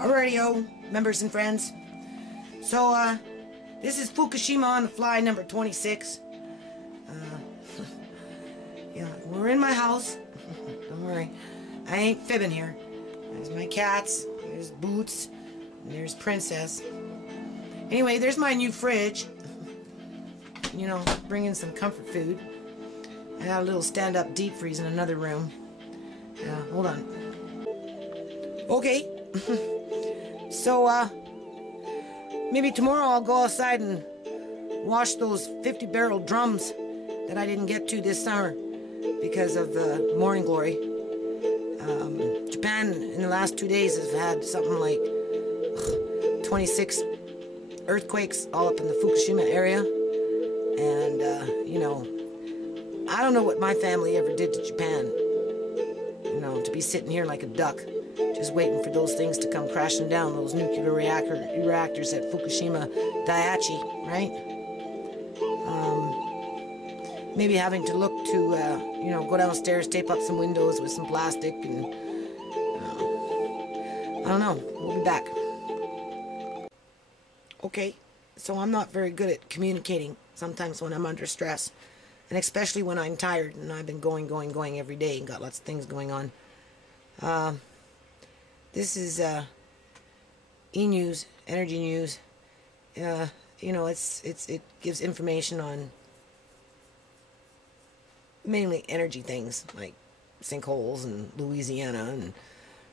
Alrighty-o, members and friends. So, this is Fukushima on the Fly number 26. Yeah, we're in my house. Don't worry. I ain't fibbing here. There's my cats, there's Boots, and there's Princess. Anyway, there's my new fridge. You know, bringing some comfort food. I got a little stand-up deep freeze in another room. Yeah, hold on. Okay. So, maybe tomorrow I'll go outside and wash those 50-barrel drums that I didn't get to this summer because of the morning glory. Japan in the last 2 days has had something like 26 earthquakes all up in the Fukushima area. And, you know, I don't know what my family ever did to Japan. You know, to be sitting here like a duck, just waiting for those things to come crashing down, those nuclear reactors at Fukushima Daiichi, right? Maybe having to look to, you know, go downstairs, tape up some windows with some plastic, and I don't know. We'll be back. Okay, so I'm not very good at communicating sometimes when I'm under stress, and especially when I'm tired and I've been going every day and got lots of things going on. This is e-news, energy news. You know, it gives information on mainly energy things like sinkholes and Louisiana and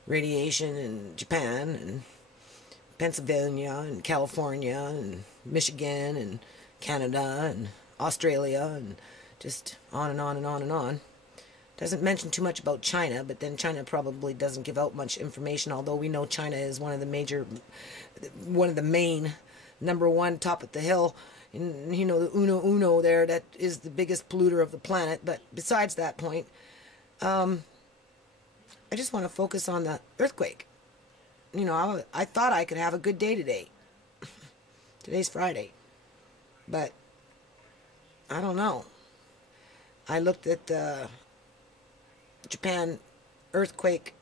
radiation and Japan and Pennsylvania and California and Michigan and Canada and Australia and just on and on and on and on. Doesn't mention too much about China, but then China probably doesn't give out much information, although we know China is one of the main, number one, top of the hill, and you know, the uno there, that is the biggest polluter of the planet. But besides that point, I just want to focus on the earthquake. You know, I thought I could have a good day today. Today's Friday. But I don't know. I looked at the Japan earthquake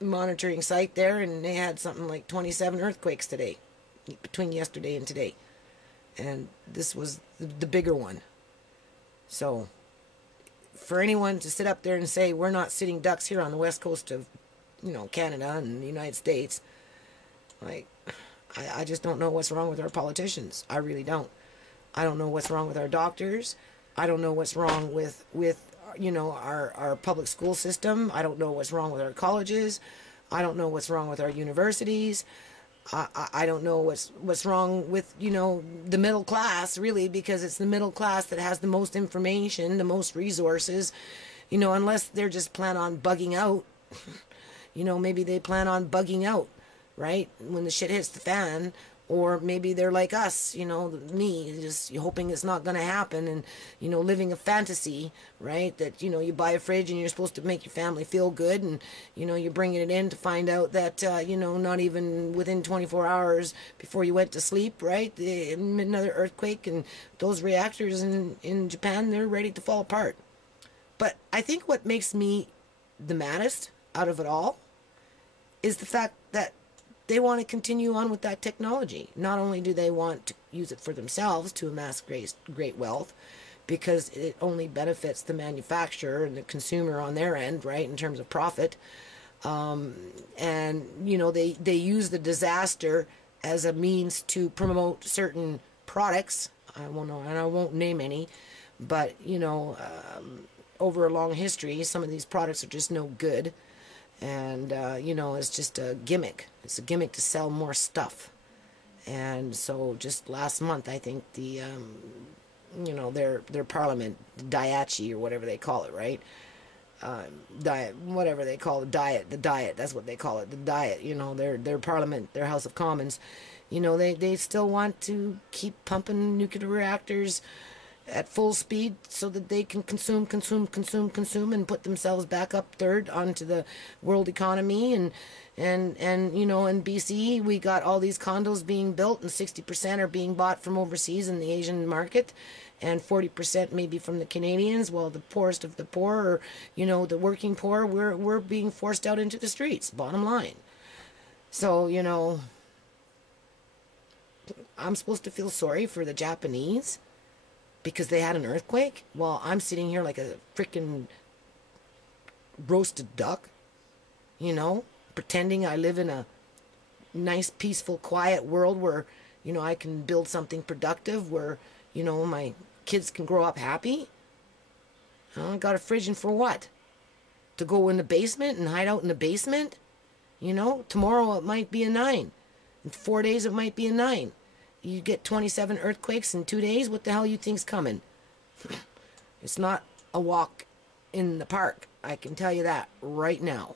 monitoring site there, and they had something like 27 earthquakes today, between yesterday and today. And this was the bigger one. So, for anyone to sit up there and say, we're not sitting ducks here on the west coast of, you know, Canada and the United States, like, I just don't know what's wrong with our politicians. I really don't. I don't know what's wrong with our doctors. I don't know what's wrong with you know, our public school system. I don't know what's wrong with our colleges. I don't know what's wrong with our universities. I don't know what's wrong with, you know, the middle class, really, because it's the middle class that has the most information, the most resources, you know, unless they're just plan on bugging out. You know, maybe they plan on bugging out, right, when the shit hits the fan. Or maybe they're like us, you know, me, just hoping it's not going to happen, and, you know, living a fantasy, right, that, you know, you buy a fridge and you're supposed to make your family feel good, and, you know, you're bringing it in to find out that, you know, not even within 24 hours before you went to sleep, right, another earthquake, and those reactors in Japan, they're ready to fall apart. But I think what makes me the maddest out of it all is the fact that they want to continue on with that technology. Not only do they want to use it for themselves to amass great wealth, because it only benefits the manufacturer and the consumer on their end, right, in terms of profit. And, you know, they use the disaster as a means to promote certain products. I won't name any, but, you know, over a long history, some of these products are just no good. And, you know, it's just a gimmick. It's a gimmick to sell more stuff. And so just last month, I think the, you know, their parliament, Daiichi or whatever they call it, right? Whatever they call it, the diet, that's what they call it, the diet, you know, their parliament, their House of Commons, you know, they still want to keep pumping nuclear reactors at full speed so that they can consume and put themselves back up third onto the world economy. And you know, in BC we got all these condos being built, and 60% are being bought from overseas in the Asian market, and 40% maybe from the Canadians, while the poorest of the poor, or, you know, the working poor, we're being forced out into the streets, bottom line. So, you know, I'm supposed to feel sorry for the Japanese because they had an earthquake while I'm sitting here like a freaking roasted duck, you know, pretending I live in a nice, peaceful, quiet world where, you know, I can build something productive where, you know, my kids can grow up happy. I got a fridge, and for what? To go in the basement and hide out in the basement? You know, tomorrow it might be a 9. In 4 days it might be a 9. You get 27 earthquakes in 2 days, what the hell you think's coming? It's not a walk in the park. I can tell you that right now.